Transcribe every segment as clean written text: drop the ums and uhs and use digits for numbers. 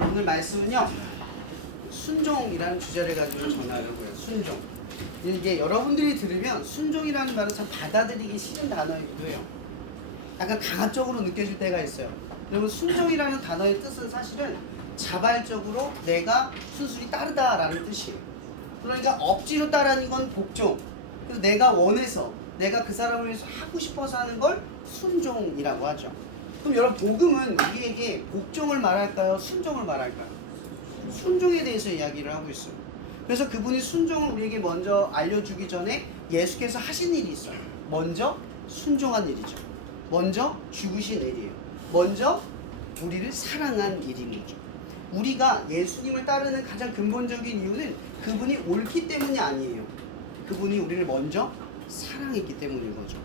오늘 말씀은요, 순종이라는 주제를 가지고 전하려고요. 순종. 이게 여러분들이 들으면 순종이라는 말은 참 받아들이기 싫은 단어이기도 해요. 약간 강압적으로 느껴질 때가 있어요. 여러분, 순종이라는 단어의 뜻은 사실은 자발적으로 내가 순순히 따르다라는 뜻이에요. 그러니까 억지로 따르는 건 복종. 그래서 내가 원해서, 내가 그 사람을 위해서 하고 싶어서 하는 걸 순종이라고 하죠. 그럼 여러분, 복음은 우리에게 복종을 말할까요? 순종을 말할까요? 순종에 대해서 이야기를 하고 있어요. 그래서 그분이 순종을 우리에게 먼저 알려주기 전에 예수께서 하신 일이 있어요. 먼저 순종한 일이죠. 먼저 죽으신 일이에요. 먼저 우리를 사랑한 일인 거죠. 우리가 예수님을 따르는 가장 근본적인 이유는 그분이 옳기 때문이 아니에요. 그분이 우리를 먼저 사랑했기 때문인 거죠.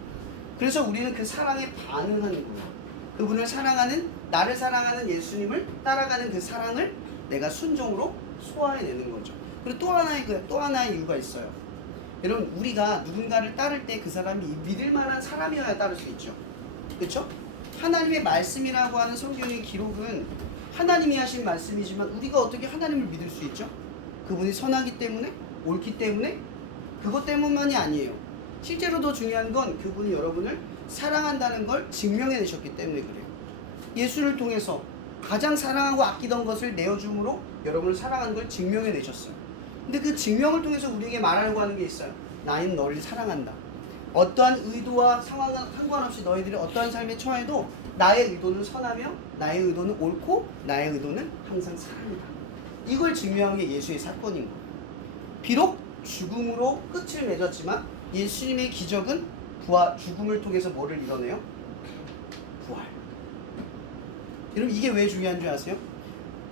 그래서 우리는 그 사랑에 반응하는 거예요. 그분을 사랑하는, 나를 사랑하는 예수님을 따라가는 그 사랑을 내가 순종으로 소화해내는 거죠. 그리고 또 하나의 이유가 있어요. 여러분, 우리가 누군가를 따를 때 그 사람이 믿을 만한 사람이어야 따를 수 있죠. 그렇죠? 하나님의 말씀이라고 하는 성경의 기록은 하나님이 하신 말씀이지만 우리가 어떻게 하나님을 믿을 수 있죠? 그분이 선하기 때문에, 옳기 때문에, 그것 때문만이 아니에요. 실제로 더 중요한 건 그분이 여러분을 사랑한다는 걸 증명해내셨기 때문에 그래요. 예수를 통해서 가장 사랑하고 아끼던 것을 내어줌으로 여러분을 사랑하는 걸 증명해내셨어요. 근데 그 증명을 통해서 우리에게 말하려고 하는 게 있어요. 나는 너를 사랑한다. 어떠한 의도와 상황과 상관없이 너희들이 어떠한 삶에 처해도 나의 의도는 선하며 나의 의도는 옳고 나의 의도는 항상 사랑이다. 이걸 증명한 게 예수의 사건인 거예요. 비록 죽음으로 끝을 맺었지만 예수님의 기적은 죽음을 통해서 뭐를 이뤄내요? 부활. 여러분, 이게 왜 중요한 줄 아세요?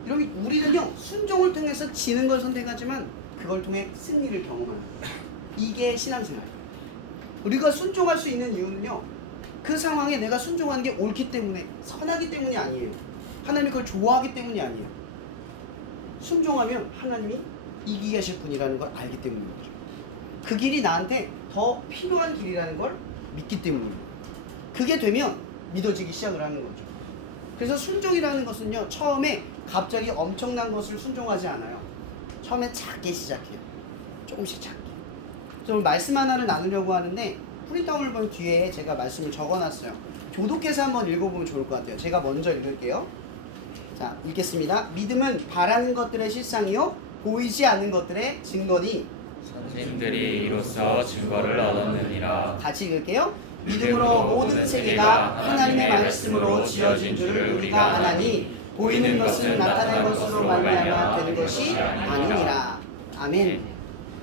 여러분, 우리는요, 순종을 통해서 지는 걸 선택하지만 그걸 통해 승리를 경험하는 거예요. 이게 신앙생활이에요. 우리가 순종할 수 있는 이유는요, 그 상황에 내가 순종하는 게 옳기 때문에, 선하기 때문이 아니에요. 하나님이 그걸 좋아하기 때문이 아니에요. 순종하면 하나님이 이기게 하실 분이라는 걸 알기 때문인 거죠. 그 길이 나한테 더 필요한 길이라는 걸 믿기 때문이에요. 그게 되면 믿어지기 시작을 하는 거죠. 그래서 순종이라는 것은요, 처음에 갑자기 엄청난 것을 순종하지 않아요. 처음에 작게 시작해요. 조금씩 작게. 좀 말씀 하나를 나누려고 하는데 프린타움을 본 뒤에 제가 말씀을 적어놨어요. 교독해서 한번 읽어보면 좋을 것 같아요. 제가 먼저 읽을게요. 자, 읽겠습니다. 믿음은 바라는 것들의 실상이요 보이지 않는 것들의 증거니 선진들이 이로써 증거를 얻었느니라. 같이 읽을게요. 믿음으로 모든 세계가 하나님의 말씀으로 지어진 줄을 우리가 아나니 보이는 것은 나타난 것으로 말미암아 되는 것이 아니니라. 아멘.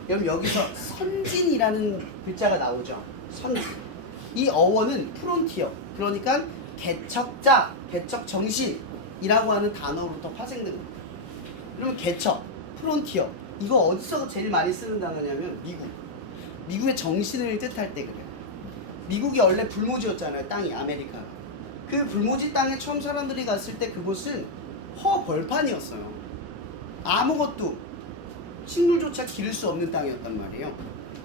여러분, 여기서 선진이라는 글자가 나오죠. 선진. 이 어원은 프론티어, 그러니까 개척자, 개척 정신이라고 하는 단어로부터 파생된 겁니다. 그러면 개척, 프론티어, 이거 어디서 제일 많이 쓰는 단어냐면 미국의 정신을 뜻할 때 그래요. 미국이 원래 불모지였잖아요. 땅이, 아메리카. 그 불모지 땅에 처음 사람들이 갔을 때 그곳은 허벌판이었어요. 아무것도 식물조차 기를 수 없는 땅이었단 말이에요.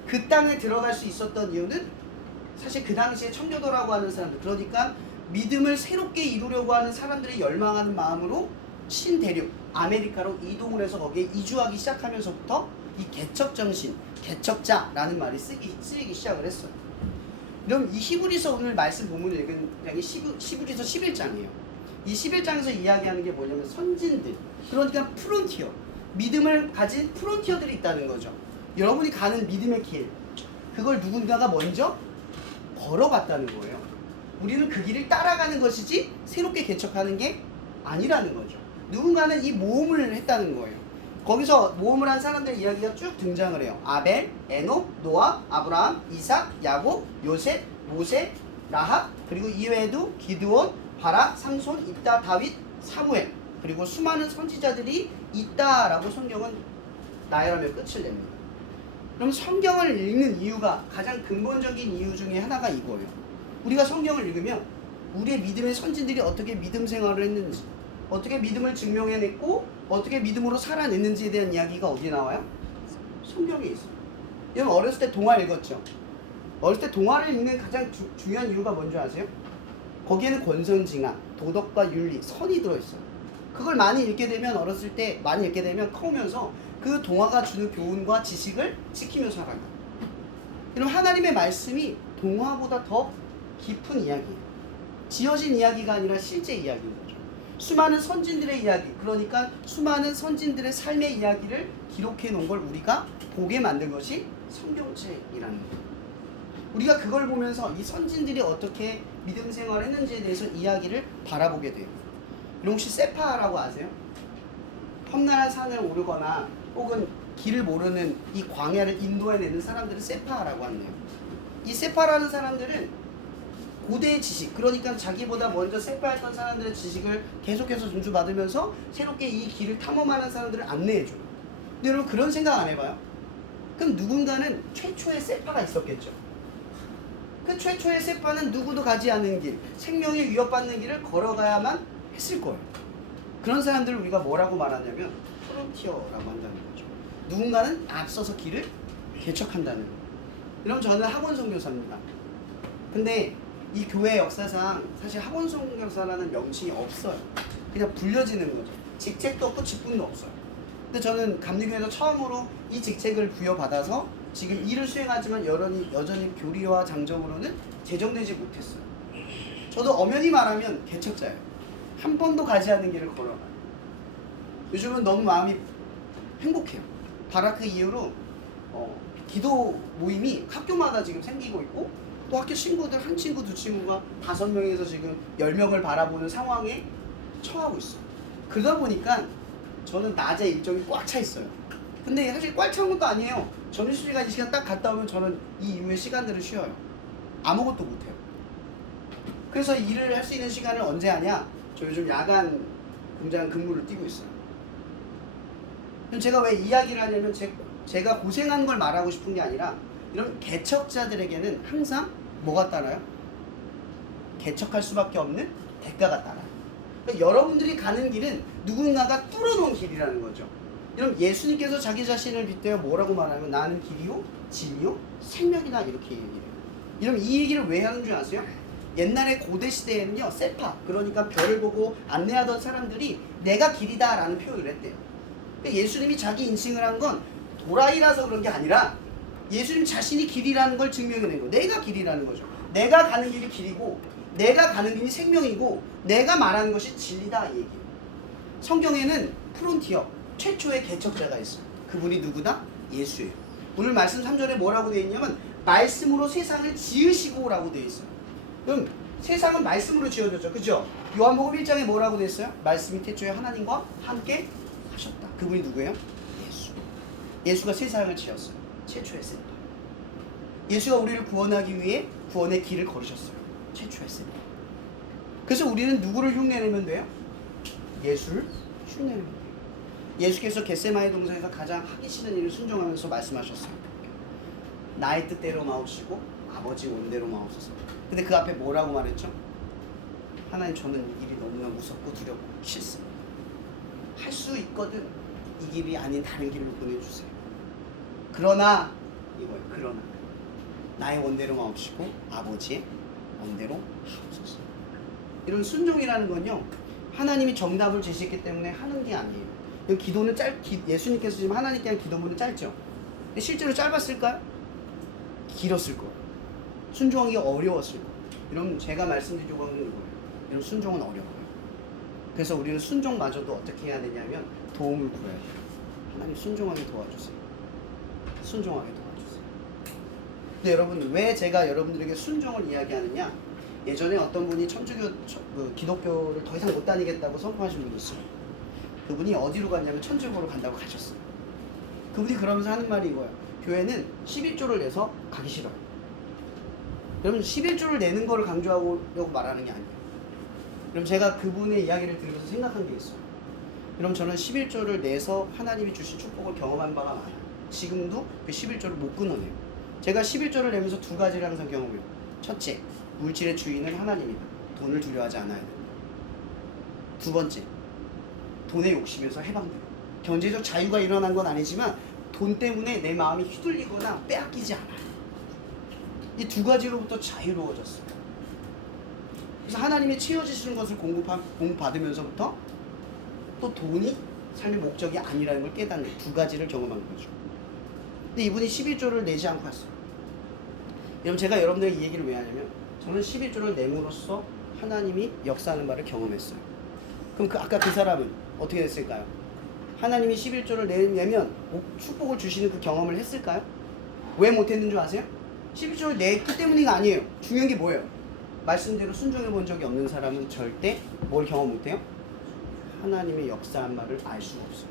그 땅에 들어갈 수 있었던 이유는 사실 그 당시에 청교도라고 하는 사람들, 그러니까 믿음을 새롭게 이루려고 하는 사람들이 열망하는 마음으로 신대륙 아메리카로 이동을 해서 거기에 이주하기 시작하면서부터 이 개척정신, 개척자라는 말이 쓰이기 시작을 했어요. 그럼 이 히브리서 오늘 말씀 본문을 읽은 장이 히브리서 11장이에요. 이 11장에서 이야기하는 게 뭐냐면 선진들, 그러니까 프론티어, 믿음을 가진 프론티어들이 있다는 거죠. 여러분이 가는 믿음의 길, 그걸 누군가가 먼저 걸어갔다는 거예요. 우리는 그 길을 따라가는 것이지 새롭게 개척하는 게 아니라는 거죠. 누군가는 이 모험을 했다는 거예요. 거기서 모험을 한 사람들의 이야기가 쭉 등장을 해요. 아벨, 에녹, 노아, 아브라함, 이삭, 야곱, 요셉, 모세, 라합, 그리고 이외에도 기드온, 바락, 삼손, 입다, 다윗, 사무엘, 그리고 수많은 선지자들이 있다라고 성경은 나열하며 끝을 냅니다. 그럼 성경을 읽는 이유가, 가장 근본적인 이유 중에 하나가 이거예요. 우리가 성경을 읽으면 우리의 믿음의 선진들이 어떻게 믿음 생활을 했는지, 어떻게 믿음을 증명해냈고 어떻게 믿음으로 살아냈는지에 대한 이야기가 어디에 나와요? 성경에 있어요. 여러분, 어렸을 때 동화 읽었죠? 어렸을 때 동화를 읽는 가장 중요한 이유가 뭔지 아세요? 거기에는 권선징악, 도덕과 윤리, 선이 들어있어요. 그걸 많이 읽게 되면 어렸을 때 많이 읽게 되면 커오면서 그 동화가 주는 교훈과 지식을 지키며 살아가. 그럼 하나님의 말씀이 동화보다 더 깊은 이야기예요. 지어진 이야기가 아니라 실제 이야기인 거죠. 수많은 선진들의 이야기, 그러니까 수많은 선진들의 삶의 이야기를 기록해 놓은 걸 우리가 보게 만든 것이 성경책이라는 거예요. 우리가 그걸 보면서 이 선진들이 어떻게 믿음 생활을 했는지에 대해서 이야기를 바라보게 돼요. 여러분 혹시 세파라고 아세요? 험난한 산을 오르거나 혹은 길을 모르는 이 광야를 인도해내는 사람들을 세파라고 하네요. 이 세파라는 사람들은 고대의 지식, 그러니까 자기보다 먼저 세파했던 사람들의 지식을 계속해서 전수받으면서 새롭게 이 길을 탐험하는 사람들을 안내해줘요. 근데 여러분 그런 생각 안 해봐요? 그럼 누군가는 최초의 세파가 있었겠죠. 그 최초의 세파는 누구도 가지 않는 길, 생명이 위협받는 길을 걸어가야만 했을 거예요. 그런 사람들을 우리가 뭐라고 말하냐면 프론티어라고 한다는 거죠. 누군가는 앞서서 길을 개척한다는 거예요. 그럼 저는 학원 선교사입니다. 근데 이 교회 역사상 사실 학원 선교사라는 명칭이 없어요. 그냥 불려지는 거죠. 직책도 없고 직분도 없어요. 근데 저는 감리교회에서 처음으로 이 직책을 부여받아서 지금 일을 수행하지만 여전히 교리와 장점으로는 제정되지 못했어요. 저도 엄연히 말하면 개척자예요. 한 번도 가지 않는 길을 걸어가요. 요즘은 너무 마음이 행복해요. 바라크 이후로 기도 모임이 학교마다 지금 생기고 있고 또 학교 친구들 한 친구 두 친구가 5명에서 지금 10명을 바라보는 상황에 처하고 있어요. 그러다 보니까 저는 낮에 일정이 꽉 차 있어요. 근데 사실 꽉 찬 것도 아니에요. 점심시간 이 시간 딱 갔다 오면 저는 이 이후의 시간들을 쉬어요. 아무것도 못해요. 그래서 일을 할 수 있는 시간을 언제 하냐? 저 요즘 야간 공장 근무를 뛰고 있어요. 그럼 제가 왜 이야기를 하냐면 제가 고생한 걸 말하고 싶은 게 아니라 이런 개척자들에게는 항상 뭐가 따라요? 개척할 수밖에 없는 대가가 따라요. 그러니까 여러분들이 가는 길은 누군가가 뚫어놓은 길이라는 거죠. 여러분 예수님께서 자기 자신을 빗대어 뭐라고 말하면 나는 길이요 진리요 생명이다 이렇게 얘기해요. 여러분 이 얘기를 왜 하는 줄 아세요? 옛날에 고대 시대에는요 세파 그러니까 별을 보고 안내하던 사람들이 내가 길이다 라는 표현을 했대요. 그러니까 예수님이 자기 인칭을 한 건 도라이라서 그런 게 아니라 예수님 자신이 길이라는 걸 증명해낸 거예요. 내가 길이라는 거죠. 내가 가는 길이 길이고 내가 가는 길이 생명이고 내가 말하는 것이 진리다 이 얘기예요. 성경에는 프론티어 최초의 개척자가 있어요. 그분이 누구다? 예수예요. 오늘 말씀 3절에 뭐라고 되어 있냐면 말씀으로 세상을 지으시고 라고 되어 있어요. 그럼 세상은 말씀으로 지어졌죠. 그죠? 요한복음 1장에 뭐라고 되어 있어요? 말씀이 태초에 하나님과 함께 하셨다. 그분이 누구예요? 예수. 예수가 세상을 지었어요. 최초의 세파. 예수가 우리를 구원하기 위해 구원의 길을 걸으셨어요. 최초의 세파. 그래서 우리는 누구를 흉내내면 돼요? 예수를 흉내내면 돼요. 예수께서 겟세마네 동산에서 가장 하기 싫은 일을 순종하면서 말씀하셨어요. 나의 뜻대로 마옵시고 아버지 원대로 마옵소서. 근데 그 앞에 뭐라고 말했죠? 하나님 저는 이 길이 너무나 무섭고 두렵고 싫습니다. 할 수 있거든 이 길이 아닌 다른 길로 보내주세요. 그러나 이거예요. 그러나 나의 원대로 마옵시고 아버지의 원대로 하옵소서. 이런 순종이라는 건요 하나님이 정답을 제시했기 때문에 하는 게 아니에요. 기도는 예수님께서 지금 하나님께 한 기도문은 짧죠. 근데 실제로 짧았을까요? 길었을 거예요. 순종하기가 어려웠을 거예요. 여러분 제가 말씀드리려고 하는 거예요. 여러분 순종은 어려워요. 그래서 우리는 순종마저도 어떻게 해야 되냐면 도움을 구해야 돼요. 하나님 순종하게 도와주세요. 순종하게 도와주세요. 근데 여러분 왜 제가 여러분들에게 순종을 이야기하느냐? 예전에 어떤 분이 기독교를 더 이상 못 다니겠다고 선포하신 분이 있어요. 그분이 어디로 갔냐면 천주교로 간다고 가셨어요. 그분이 그러면서 하는 말이 이거예요. 교회는 11조를 내서 가기 싫어요. 여러분 11조를 내는 거를 강조하려고 말하는 게 아니에요. 그럼 제가 그분의 이야기를 들으면서 생각한 게 있어요. 그럼 저는 11조를 내서 하나님이 주신 축복을 경험한 바가 많아요. 지금도 그 11조를 못 끊어내요. 제가 11조를 내면서 두 가지를 항상 경험해요. 첫째, 물질의 주인은 하나님이다. 돈을 두려워하지 않아야 된다. 두 번째, 돈의 욕심에서 해방돼요. 경제적 자유가 일어난 건 아니지만 돈 때문에 내 마음이 휘둘리거나 빼앗기지 않아요. 이 두 가지로부터 자유로워졌어요. 그래서 하나님이 채워주시는 것을 공부받으면서부터 또 돈이 삶의 목적이 아니라는 걸 깨닫는 두 가지를 경험한 거죠. 근데 이분이 11조를 내지 않고 왔어요. 여러분 제가 여러분들에게 이 얘기를 왜 하냐면 저는 11조를 내므로써 하나님이 역사하는 바를 경험했어요. 그럼 아까 그 사람은 어떻게 됐을까요? 하나님이 11조를 내면 축복을 주시는 그 경험을 했을까요? 왜 못했는 줄 아세요? 11조를 냈기 때문이 아니에요. 중요한 게 뭐예요? 말씀대로 순종해 본 적이 없는 사람은 절대 뭘 경험 못해요? 하나님의 역사한 말을 알 수가 없어요.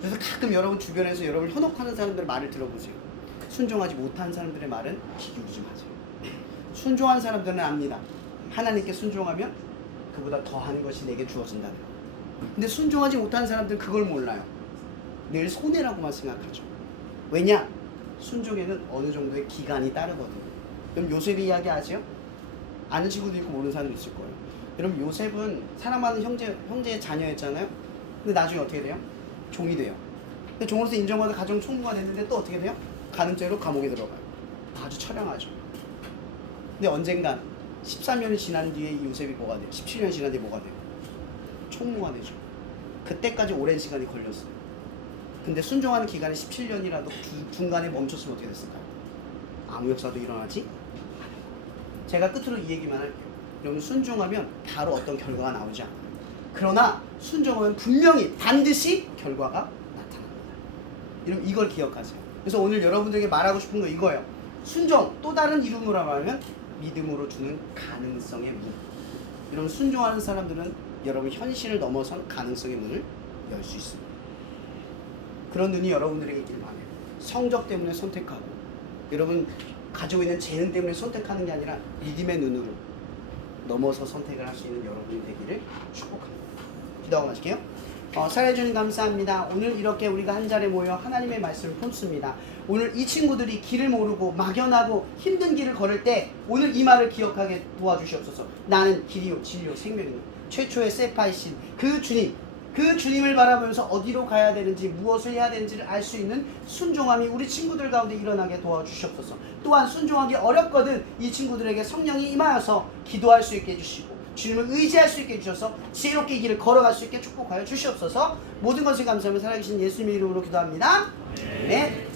그래서 가끔 여러분 주변에서 여러분을 현혹하는 사람들의 말을 들어보세요. 순종하지 못한 사람들의 말은 귀 기울이지 마세요. 순종한 사람들은 압니다. 하나님께 순종하면 그보다 더한 것이 내게 주어진다는 거. 근데 순종하지 못한 사람들은 그걸 몰라요. 늘 손해라고만 생각하죠. 왜냐? 순종에는 어느 정도의 기간이 따르거든요. 그럼 요셉이 이야기 아세요? 아는 친구도 있고 모르는 사람도 있을 거예요. 여러분 요셉은 사랑하는 형제의 자녀였잖아요. 근데 나중에 어떻게 돼요? 종이 돼요. 근데 종으로서 인정받아 가정 총무가 됐는데 또 어떻게 돼요? 가늠죄로 감옥에 들어가요. 아주 처량하죠. 근데 언젠간 13년이 지난 뒤에 이 요셉이 뭐가 돼요? 17년이 지난 뒤에 뭐가 돼요? 총무가 되죠. 그때까지 오랜 시간이 걸렸어요. 근데 순종하는 기간이 17년이라도 중간에 멈췄으면 어떻게 됐을까요? 아무 역사도 일어나지 않아요. 제가 끝으로 이 얘기만 할게요. 여러분 순종하면 바로 어떤 결과가 나오지 않아요. 그러나 순종하면 분명히 반드시 결과가 나타납니다. 여러분 이걸 기억하세요. 그래서 오늘 여러분들에게 말하고 싶은 거 이거예요. 순종, 또 다른 이름으로 말하면 믿음으로 주는 가능성의 문. 여러분 순종하는 사람들은 여러분 현실을 넘어선 가능성의 문을 열 수 있습니다. 그런 눈이 여러분들에게 있길 바라요. 성적 때문에 선택하고 여러분 가지고 있는 재능 때문에 선택하는 게 아니라 믿음의 눈으로 넘어서 선택을 할 수 있는 여러분이 되기를 축복합니다. 기도하고 마실게요. 사랑해 주님 감사합니다. 오늘 이렇게 우리가 한 자리에 모여 하나님의 말씀을 품습니다. 오늘 이 친구들이 길을 모르고 막연하고 힘든 길을 걸을 때 오늘 이 말을 기억하게 도와주시옵소서. 나는 길이요 진리요 생명이요. 최초의 세파이신 그 주님을 바라보면서 어디로 가야 되는지 무엇을 해야 되는지를 알 수 있는 순종함이 우리 친구들 가운데 일어나게 도와주시옵소서. 또한 순종하기 어렵거든 이 친구들에게 성령이 임하여서 기도할 수 있게 해주시고 주님을 의지할 수 있게 해주셔서 지혜롭게 이 길을 걸어갈 수 있게 축복하여 주시옵소서. 모든 것을 감사하며 살아계신 예수님의 이름으로 기도합니다. 네.